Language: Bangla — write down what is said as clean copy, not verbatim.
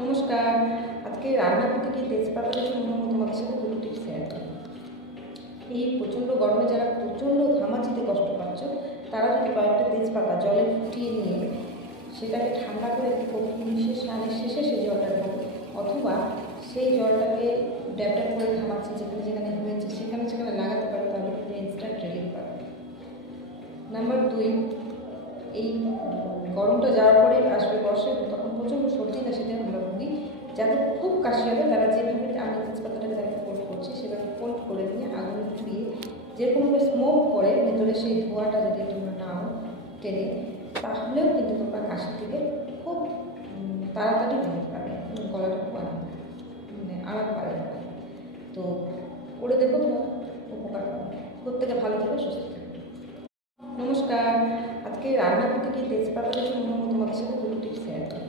নমস্কার। আজকে রান্না করতে গিয়ে তেজপাতার জন্য তোমাদের সাথে দুটো টিপস শেয়ার করব। এই প্রচণ্ড গরমে যারা প্রচণ্ড ঘামাচিতে কষ্ট পাচ্ছ তারা যদি কয়েকটা তেজপাতা জলে ফুটিয়ে নিয়ে সেটাকে ঠান্ডা করে স্নানের শেষে সেই জলটা দেবো, অথবা সেই জলটাকে ড্যাব ড্যাব করে ঘামাচ্ছি যেখানে যেখানে হয়েছে সেখানে সেখানে লাগাতে পারো, তাহলে কিন্তু ইনস্ট্যান্ট রিলিফ পাবে। নাম্বার 2, এই গরমটা যাওয়ার পরেই আসবে বর্ষা, তখন প্রচণ্ড সর্দি কাশিতে আমরা ভুগি। যাদের খুব কাশি হবে তারা যেভাবে আমি তেজপাতাটাকে তাকে ফোল্ড করছি সেভাবে ফোল্ড করে নিয়ে আগুন ধুয়ে যেরকমভাবে স্মোক করে ভেতরে সেই ধোঁয়াটা যদি তোমরা নাও টেনে, তাহলেও কিন্তু তোমরা কাশি থেকে খুব তাড়াতাড়ি বেরোতে পারবে, গলাটা খুব আরাম পাবে। তো করে দেখো, তোমার উপকার পাবে। প্রত্যেকে ভালো থেকো, সুস্থ থেকো। নমস্কার। আজকে রান্না করতে গিয়ে তেজপাতার জন্য তোমাদের সাথে দুটো টিপস শেয়ার করব।